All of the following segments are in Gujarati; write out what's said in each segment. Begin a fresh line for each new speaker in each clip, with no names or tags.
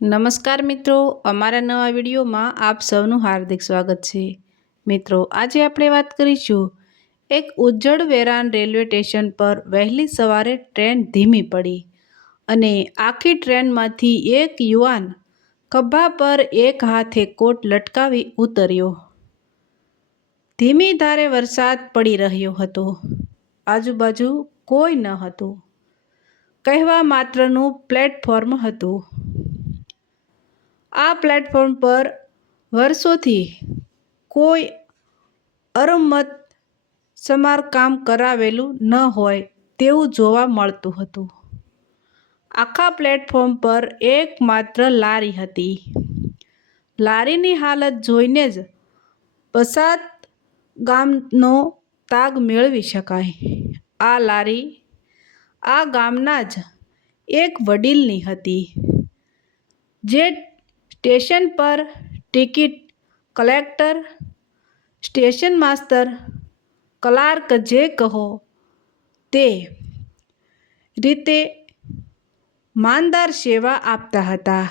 નમસ્કાર મિત્રો, અમારા નવા વિડીયોમાં આપ સૌનું હાર્દિક સ્વાગત છે. મિત્રો, આજે આપણે વાત કરીશું એક ઉજ્જડ વેરાન રેલવે સ્ટેશન પર વહેલી સવારે ટ્રેન ધીમી પડી અને આખી ટ્રેનમાંથી એક યુવાન ખભા પર એક હાથે કોટ લટકાવી ઉતર્યો. ધીમી ધારે વરસાદ પડી રહ્યો હતો. આજુબાજુ કોઈ ન હતું. કહેવા માત્રનું પ્લેટફોર્મ હતું. આ પ્લેટફોર્મ પર વર્ષોથી કોઈ અરમત સમારકામ કરાવેલું ન હોય તેવું જોવા મળતું હતું. આખા પ્લેટફોર્મ પર એકમાત્ર લારી હતી. લારીની હાલત જોઈને જ પસાત ગામનો તાગ મેળવી શકાય. આ લારી આ ગામના જ એક વડીલની હતી, જે સ્ટેશન પર ticket collector, station master, clerk જે કહો તે રીતે માનદાર સેવા આપતા હતા.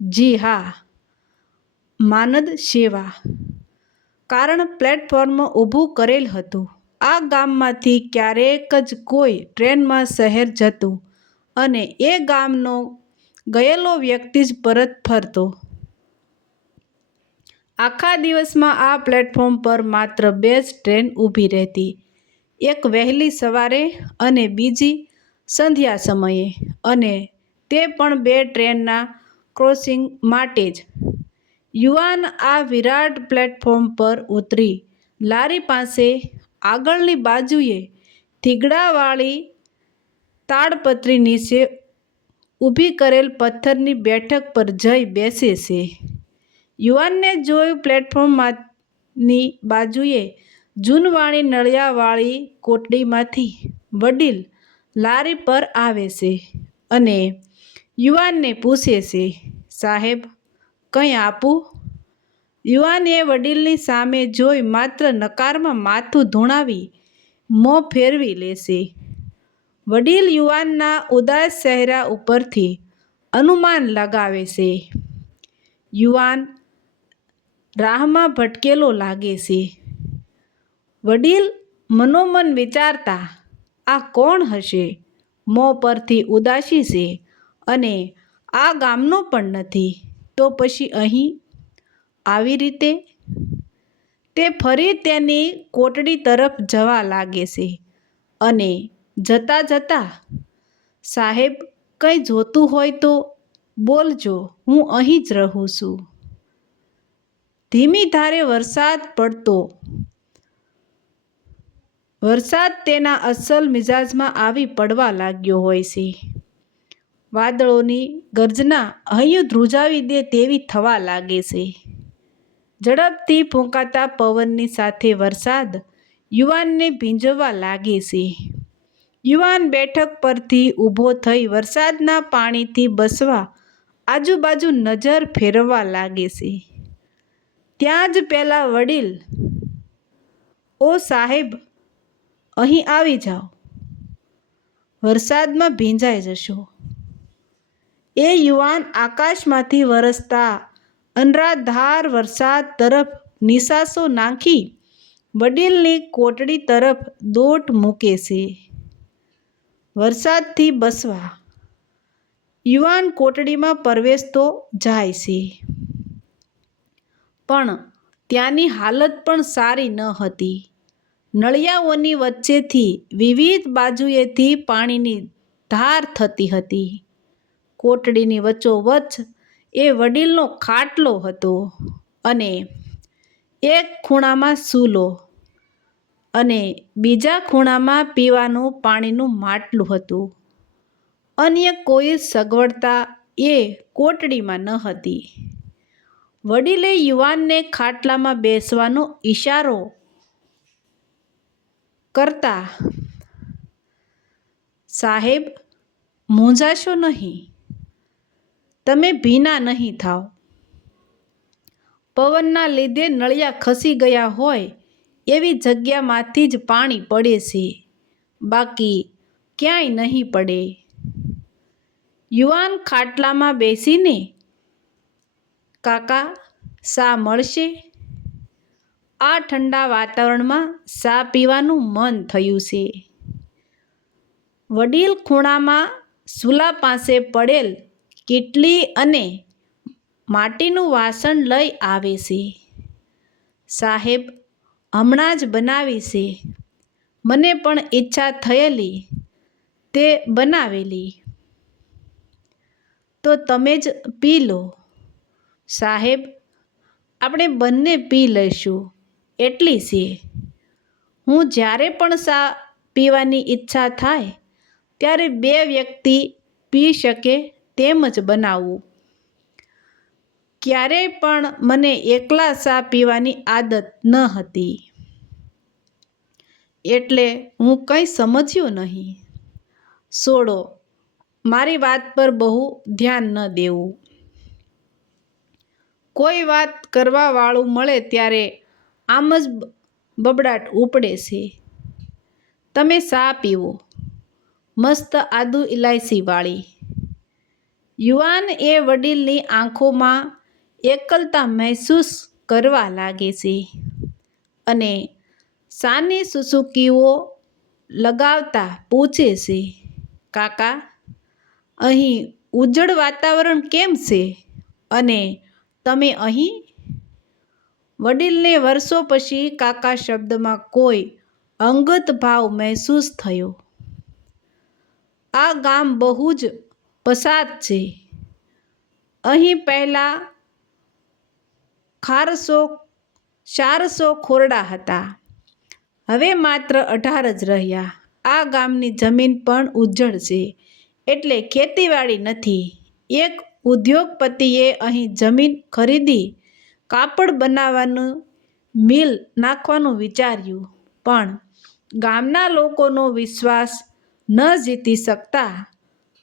જી હા, માનદ સેવા. કારણ પ્લેટફોર્મ ઊભું કરેલ હતું. આ ગામમાંથી ક્યારેક જ કોઈ ટ્રેનમાં શહેર જતું અને એ ગામનો ગયેલો વ્યક્તિ જ પરત ફરતો. આખા દિવસમાં આ પ્લેટફોર્મ પર માત્ર બે જ ટ્રેન ઊભી રહેતી. એક વહેલી સવારે અને બીજી સંધ્યા સમયે અને તે પણ બે ટ્રેનના ક્રોસિંગ માટે જ. યુવાન આ વિરાટ પ્લેટફોર્મ પર ઉતરી લારી પાસે આગળની બાજુએ થીગડાવાળી તાડપત્રી નીચે ઊભી કરેલ પથ્થરની બેઠક પર જઈ બેસે છે. યુવાનને જોયું પ્લેટફોર્મમાંની બાજુએ જૂનવાણી નળિયાવાળી કોટડીમાંથી વડીલ લારી પર આવે છે અને યુવાનને પૂછે છે, સાહેબ, કંઈ આપું? યુવાને વડીલની સામે જોઈ માત્ર નકારમાં માથું ધૂણાવી મોં ફેરવી લેશે વડીલ યુવાનના ઉદાસ ચહેરા ઉપરથી અનુમાન લગાવે છે. યુવાન રાહમાં ભટકેલો લાગે છે. વડીલ મનોમન વિચારતા, આ કોણ હશે? મોં પરથી ઉદાસી છે અને આ ગામનો પણ નથી. તો પછી અહીં આવી રીતે? તે ફરી તેની કોટડી તરફ જવા લાગે છે અને જતાં જતાં, સાહેબ, કંઈ જોતું હોય તો બોલજો, હું અહીં જ રહું છું. ધીમી ધારે વરસાદ પડતો. વરસાદ તેના અસલ મિજાજમાં આવી પડવા લાગ્યો હોય છે. વાદળોની ગર્જના હૈયું ધ્રુજાવી દે તેવી થવા લાગે છે. ઝડપથી ફૂંકાતા પવનની સાથે વરસાદ યુવાનને ભીંજવવા લાગે છે. યુવાન બેઠક પરથી ઊભો થઈ વરસાદના પાણીથી બસવા આજુબાજુ નજર ફેરવવા લાગે છે. ત્યાં જ પહેલાં વડીલ, ઓ સાહેબ, અહીં આવી જાઓ. વરસાદમાં ભીંજાઈ જશો. એ યુવાન આકાશમાંથી વરસતા અનરાધાર વરસાદ તરફ નિશાસો નાખી વડીલની કોટડી તરફ દોટ મૂકે છે. વરસાદથી બસવા. યુવાન કોટડીમાં પ્રવેશતો જાય છે. પણ ત્યાંની હાલત પણ સારી ન હતી. નળિયાઓની વચ્ચેથી વિવિધ બાજુએથી પાણીની ધાર થતી હતી. કોટડીની વચ્ચોવચ્ચ એ વડીલનો ખાટલો હતો અને એક ખૂણામાં સૂલો. અને બીજા ખૂણામાં પીવાનું પાણીનું માટલું હતું. અન્ય કોઈ સગવડતા એ કોટડીમાં ન હતી. વડીલે યુવાનને ખાટલામાં બેસવાનો ઈશારો કરતા, સાહેબ, મૂંઝાશો નહીં. તમે ભીના નહીં થાવ. પવનના લીધે નળિયા ખસી ગયા હોય એવી જગ્યામાંથી જ પાણી પડે છે. બાકી ક્યાંય નહીં પડે. યુવાન ખાટલામાં બેસીને કાકા શા મળશે? આ ઠંડા વાતાવરણમાં શા પીવાનું મન થયું છે. વડીલ ખૂણામાં સુલા પાસે પડેલ કીટલી અને માટીનું વાસણ લઈ આવે છે. સાહેબ હમણાં જ બનાવી છે મને પણ ઈચ્છા થયેલી તે બનાવેલી. તો તમે જ પી લો. સાહેબ, આપણે બંને પી લઈશું. એટલી છે. હું જ્યારે પણ શા પીવાની ઈચ્છા થાય, ત્યારે બે વ્યક્તિ પી શકે તેમ જ બનાવવું ક્યારેય પણ મને એકલા ચા પીવાની આદત ન હતી. એટલે હું કંઈ સમજ્યો નહીં. છોડો મારી વાત પર બહુ ધ્યાન ન દેવું. કોઈ વાત કરવાવાળું મળે ત્યારે આમ જ બબડાટ ઉપડે છે. તમે સા પીવો. મસ્ત આદુ ઇલાયચીવાળી યુવાન એ વડીલની આંખોમાં એકલતા મહેસૂસ કરવા લાગે છે. અને સાની સુસુકીઓ લગાવતા પૂછે છે, કાકા, અહીં ઉજ્જડ વાતાવરણ કેમ છે? અને તમે અહીં? વડીલને વર્ષો પછી કાકા શબ્દમાં કોઈ અંગત ભાવ મહેસૂસ થયો. આ ગામ બહુ જ પસાદ છે. અહીં પહેલાં ખારસો, ચારસો ખોરડા હતા. હવે માત્ર અઢાર જ રહ્યા. આ ગામની જમીન પણ ઉજ્જડ છે. એટલે ખેતીવાડી નથી. એક ઉદ્યોગપતિએ અહીં જમીન ખરીદી, કાપડ બનાવવાનું, મિલ નાખવાનું વિચાર્યું. પણ ગામના લોકોનો વિશ્વાસ ન જીતી શકતા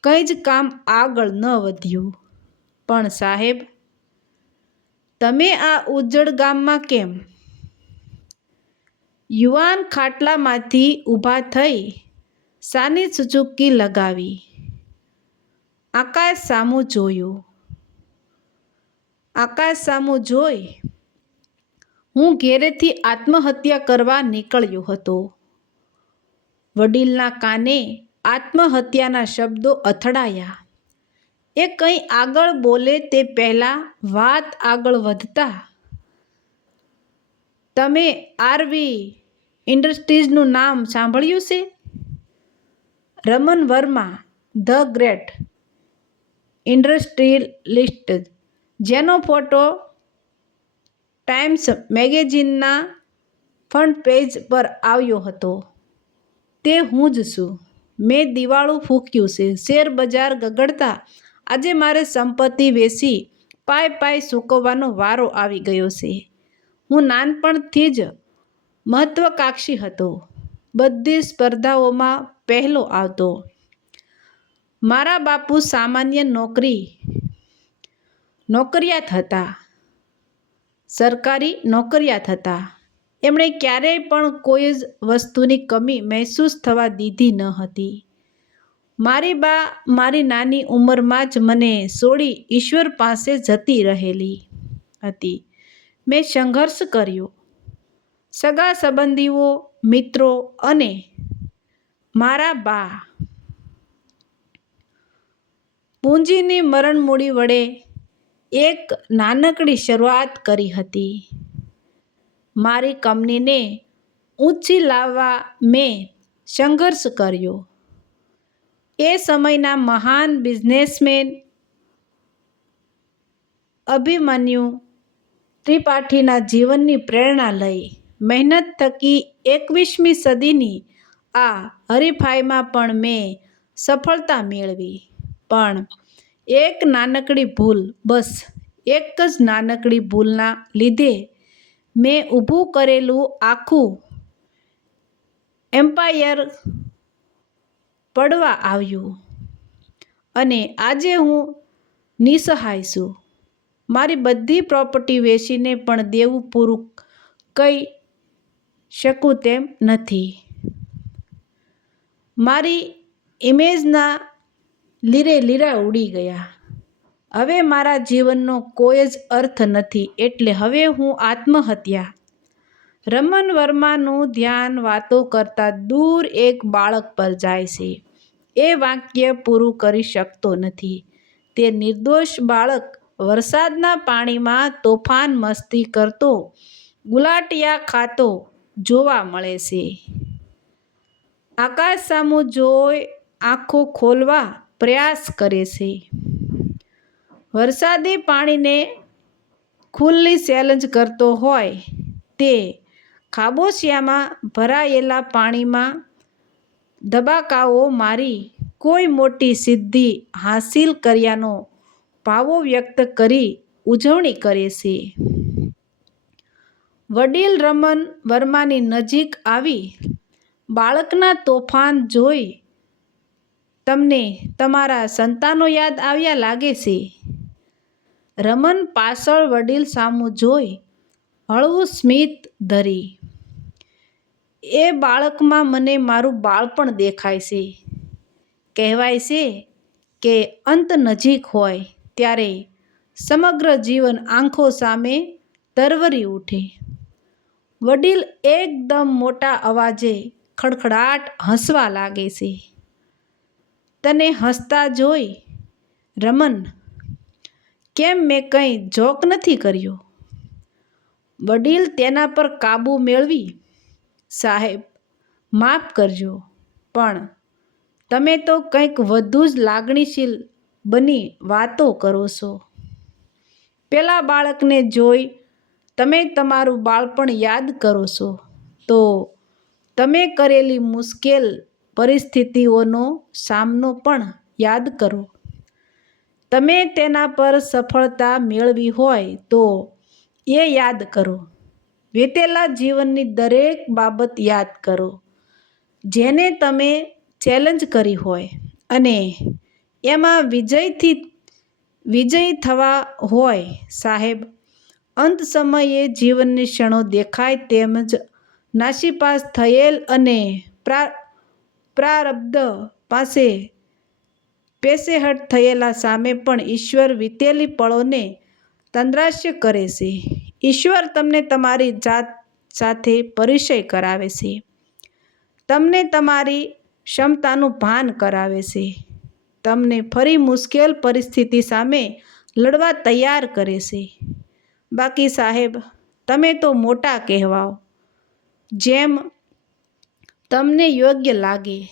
કંઈ જ કામ આગળ ન વધ્યું. પણ સાહેબ તમે આ ઉજ્જડ ગામમાં કેમ? યુવાન ખાટલામાંથી ઊભા થઈ સાની સુચુકી લગાવી. આકાશ સામું જોયું. આકાશ સામું જોઈ હું ઘેરેથી આત્મહત્યા કરવા નીકળ્યો હતો. વડીલના કાને આત્મહત્યાના શબ્દો અથડાયા. એ કંઈ આગળ બોલે તે પહેલાં વાત આગળ વધતા. તમે આરવી ઇન્ડસ્ટ્રીઝનું નામ સાંભળ્યું છે? Raman Verma, the great industrialist, જેનો ફોટો ટાઈમ્સ મેગેઝિનના ફ્રન્ટ પેજ પર આવ્યો હતો. તે હું જ છું. મેં દિવાળું ફૂંક્યું છે. શેર બજાર ગગડતા આજે મારે સંપત્તિ વેચી પાય પાય સૂકવવાનો વારો આવી ગયો છે. હું નાનપણથી જ મહત્વકાંક્ષી હતો. બધી સ્પર્ધાઓમાં પહેલો આવતો. મારા બાપુ સામાન્ય નોકરી, નોકરિયાત હતા. સરકારી નોકરિયાત હતા. એમણે ક્યારેય પણ કોઈ જ વસ્તુની કમી મહેસૂસ થવા દીધી ન હતી. મારી બા મારી નાની ઉંમરમાં જ મને છોડી ઈશ્વર પાસે જતી રહેલી હતી. મેં સંઘર્ષ કર્યો. સગા સંબંધીઓ, મિત્રો અને મારા બા. પૂંજીની મરણમૂડી વડે એક નાનકડી શરૂઆત કરી હતી. મારી કંપનીને ઊંચી લાવવા મેં સંઘર્ષ કર્યો. એ સમયના મહાન બિઝનેસમેન, અભિમન્યુ ત્રિપાઠીના જીવનની પ્રેરણા લઈ મહેનત થકી એકવીસમી સદીની આ હરીફાઈમાં પણ મેં સફળતા મેળવી. પણ એક નાનકડી ભૂલ, બસ એક જ નાનકડી ભૂલના લીધે મેં ઊભું કરેલું આખું એમ્પાયર પડવા આવ્યું. અને આજે હું નિસહાય છું. મારી બધી પ્રોપર્ટી વેચીને પણ દેવું પૂરું કહી શકું તેમ નથી. મારી ઇમેજના લીરે લીરા ઉડી ગયા. હવે મારા જીવનનો કોઈ જ અર્થ નથી. એટલે હવે હું આત્મહત્યા રમન વર્માનું ધ્યાન વાતો કરતા દૂર એક બાળક પર જાય છે. એ વાક્ય પૂરું કરી શકતો નથી. તે નિર્દોષ બાળક વરસાદના પાણીમાં તોફાન મસ્તી કરતો, ગુલાટિયા ખાતો જોવા મળે છે. આકાશ સામું જોઈ આંખો ખોલવા પ્રયાસ કરે છે. વરસાદી પાણીને ખુલ્લી ચેલેન્જ કરતો હોય તે ખાબોચિયામાં ભરાયેલા પાણીમાં ધબાકાઓ મારી કોઈ મોટી સિદ્ધિ હાંસિલ કર્યાનો ભાવો વ્યક્ત કરી ઉજવણી કરે છે. વડીલ રમન વર્માની નજીક આવી બાળકના તોફાન જોઈ તમને તમારા સંતાનો યાદ આવ્યા લાગે છે. રમન પાછળ વડીલ સામું જોઈ હળવું સ્મિત ધરી. એ બાળકમાં મને મારું બાળપણ દેખાય છે. કહેવાય છે કે અંત નજીક હોય ત્યારે સમગ્ર જીવન આંખો સામે તરવરી ઉઠે. વડીલ એકદમ મોટા અવાજે ખડખડાટ હસવા લાગે છે. તને હસતા જોઈ, રમન, કેમ મેં કંઈ જોક નથી કર્યો? વડીલ તેના પર કાબૂ મેળવી સાહેબ, માફ કરજો, પણ તમે તો કંઈક વધુ જ લાગણીશીલ બની વાતો કરો છો. પેલા બાળકને જોઈ તમે તમારું બાળપણ યાદ કરો છો. તો તમે કરેલી મુશ્કેલ પરિસ્થિતિઓનો સામનો પણ યાદ કરો. તમે તેના પર સફળતા મેળવી હોય તો એ યાદ કરો. વીતેલા જીવનની દરેક બાબત યાદ કરો. જેને તમે ચેલેન્જ કરી હોય અને એમાં વિજયથી, વિજયી થવા હોય સાહેબ, અંત સમયે જીવનની ક્ષણો દેખાય તેમજ નાસીપાસ થયેલ અને પ્રા પ્રારબ્ધ પાસે પેશેહટ થયેલા સામે પણ ઈશ્વર વીતેલી પળોને તંદ્રાશ્ય કરે છે. ઈશ્વર તમને તમારી જાત સાથે પરિચય કરાવે છે. તમને તમારી ક્ષમતાનું ભાન કરાવે છે. તમને ફરી મુશ્કેલ પરિસ્થિતિ સામે લડવા તૈયાર કરે છે. બાકી સાહેબ, તમે તો મોટા કહેવાઓ. જેમ તમને યોગ્ય લાગે.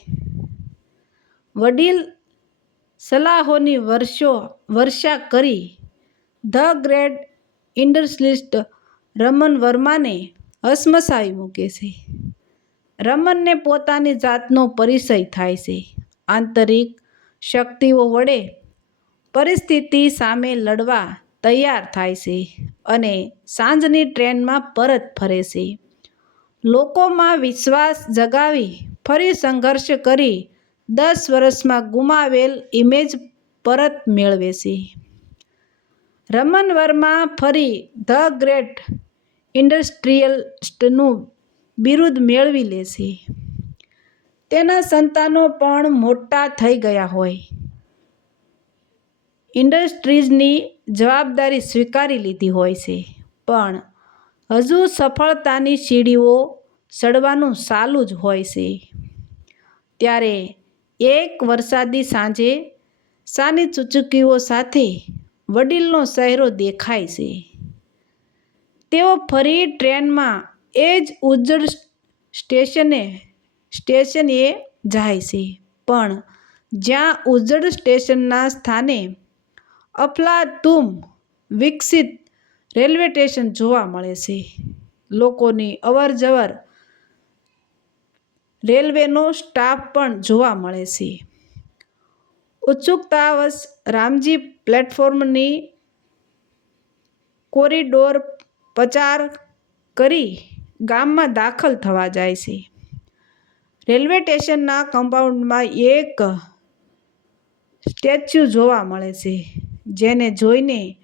વડીલ સલાહોની વર્ષો, વર્ષા કરી, ધ ગ્રેટ ઇન્ડસ્ટ્રીલિસ્ટ રમન વર્માને હસમસાવી મૂકે છે. રમનને પોતાની જાતનો પરિચય થાય છે. આંતરિક શક્તિઓ વડે પરિસ્થિતિ સામે લડવા તૈયાર થાય છે અને સાંજની ટ્રેનમાં પરત ફરે છે. લોકોમાં વિશ્વાસ જગાવી ફરી સંઘર્ષ કરી દસ વર્ષમાં ગુમાવેલ ઇમેજ પરત મેળવે છે. રમન વર્મા ફરી ધ ગ્રેટ ઇન્ડસ્ટ્રીયલિસ્ટનું બિરુદ મેળવી લે છે તેના સંતાનો પણ મોટા થઈ ગયા હોય. ઇન્ડસ્ટ્રીઝની જવાબદારી સ્વીકારી લીધી હોય છે, પણ હજુ સફળતાની સીડીઓ ચડવાનું ચાલુ જ હોય છે. ત્યારે એક વરસાદી સાંજે સાની ચૂચુકીઓ સાથે વડીલનો ચહેરો દેખાય છે. તેઓ ફરી ટ્રેનમાં એ જ ઉજ્જડ સ્ટેશને સ્ટેશને જાય છે. પણ જ્યાં ઉજ્જડ સ્ટેશનના સ્થાને અફલાતુમ વિકસિત રેલવે સ્ટેશન જોવા મળે છે. લોકોની અવરજવર રેલવેનો સ્ટાફ પણ જોવા મળે છે. ઉત્સુકતાવશ રામજી પ્લેટફોર્મની કોરિડોર પચાર કરી ગામમાં દાખલ થવા જાય છે. રેલવે સ્ટેશનના કમ્પાઉન્ડમાં એક સ્ટેચ્યુ જોવા મળે છે, જેને જોઈને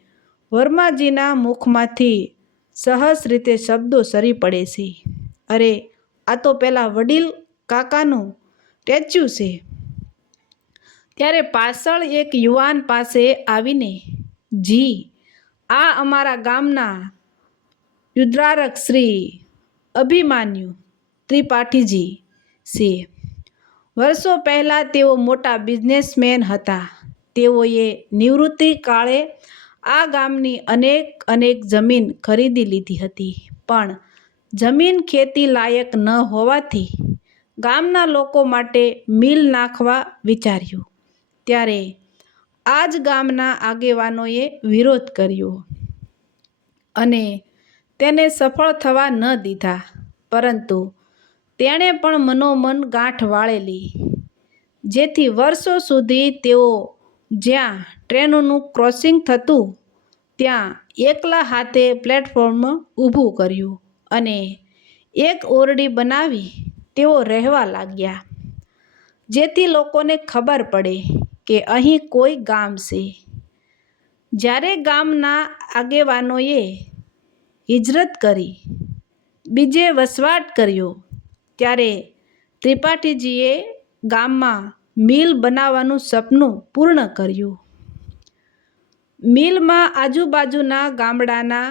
વર્માજીના મુખમાંથી સહજ રીતે શબ્દો સરી પડે છે. અરે, આ તો પેલા વડીલ કાકાનું સ્ટેચ્યુ છે. ત્યારે પાછળ એક યુવાન પાસે આવીને, જી, આ અમારા ગામના યુદ્રારક શ્રી અભિમાન્યુ ત્રિપાઠીજી છે. વર્ષો પહેલાં તેઓ મોટા બિઝનેસમેન હતા. તેઓએ નિવૃત્તિ કાળે આ ગામની અનેક અનેક જમીન ખરીદી લીધી હતી. પણ જમીન ખેતી લાયક ન હોવાથી ગામના લોકો માટે મિલ નાખવા વિચાર્યું. ત્યારે આ જ ગામના આગેવાનોએ વિરોધ કર્યો અને તેને સફળ થવા ન દીધા. પરંતુ તેણે પણ મનોમન ગાંઠ વાળેલી, જેથી વર્ષો સુધી તેઓ જ્યાં ટ્રેનોનું ક્રોસિંગ થતું, ત્યાં એકલા હાથે પ્લેટફોર્મ ઊભું કર્યું અને એક ઓરડી બનાવી તેઓ રહેવા લાગ્યા. જેથી લોકોને ખબર પડે કે અહીં કોઈ ગામ છે. જ્યારે ગામના આગેવાનોએ હિજરત કરી, બીજે વસવાટ કર્યો, ત્યારે ત્રિપાઠીજીએ ગામમાં મિલ બનાવવાનું સપનું પૂર્ણ કર્યું. મિલમાં આજુબાજુના ગામડાના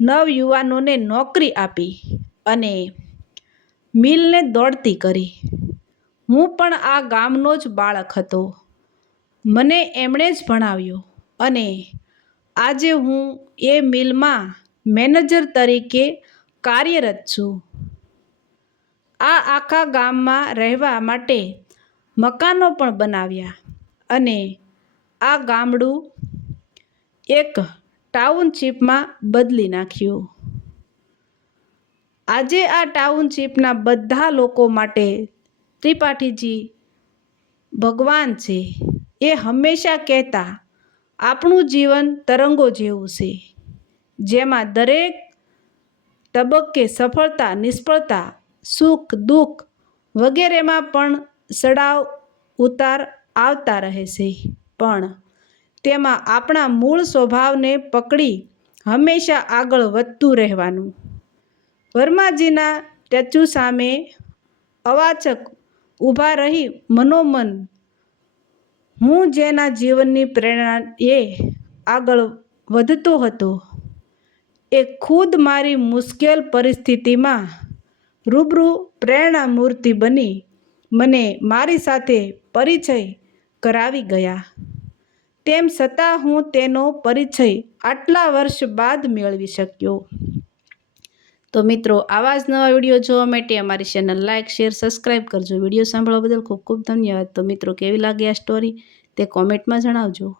નવયુવાનોને નોકરી આપી અને મિલને દોડતી કરી. હું પણ આ ગામનો જ બાળક હતો. મને એમણે જ ભણાવ્યો અને આજે હું એ મિલમાં મેનેજર તરીકે કાર્યરત છું. આ આખા ગામમાં રહેવા માટે મકાનો પણ બનાવ્યા અને આ ગામડું એક ટાઉનશીપમાં બદલી નાખ્યું. આજે આ ટાઉનશીપના બધા લોકો માટે ત્રિપાઠીજી ભગવાન છે. એ હંમેશા કહેતા, આપણું જીવન તરંગો જેવું છે, જેમાં દરેક તબક્કે સફળતા, નિષ્ફળતા, સુખ, દુઃખ વગેરેમાં પણ ચડાવ ઉતાર આવતા રહે છે. પણ તેમાં આપણા મૂળ સ્વભાવને પકડી હંમેશા આગળ વધતું રહેવાનું. વર્માજીના સ્ટેચ્યુ સામે અવાચક ઊભા રહી મનોમન હું જેના જીવનની પ્રેરણા એ આગળ વધતો હતો, એ ખુદ મારી મુશ્કેલ પરિસ્થિતિમાં રૂબરૂ પ્રેરણા મૂર્તિ બની મને મારી સાથે પરિચય કરાવી ગયા. તેમ છતાં હું તેનો પરિચય આટલા વર્ષ બાદ મેળવી શક્યો. તો મિત્રો, આવા જ નવા વીડિયો જોવા માટે અમારી ચેનલ લાઇક શેર સબસ્ક્રાઈબ કરજો. વીડિયો સાંભળવા બદલ ખૂબ ખૂબ ધન્યવાદ. તો મિત્રો, કેવી લાગી આ સ્ટોરી તે કોમેન્ટમાં જણાવજો.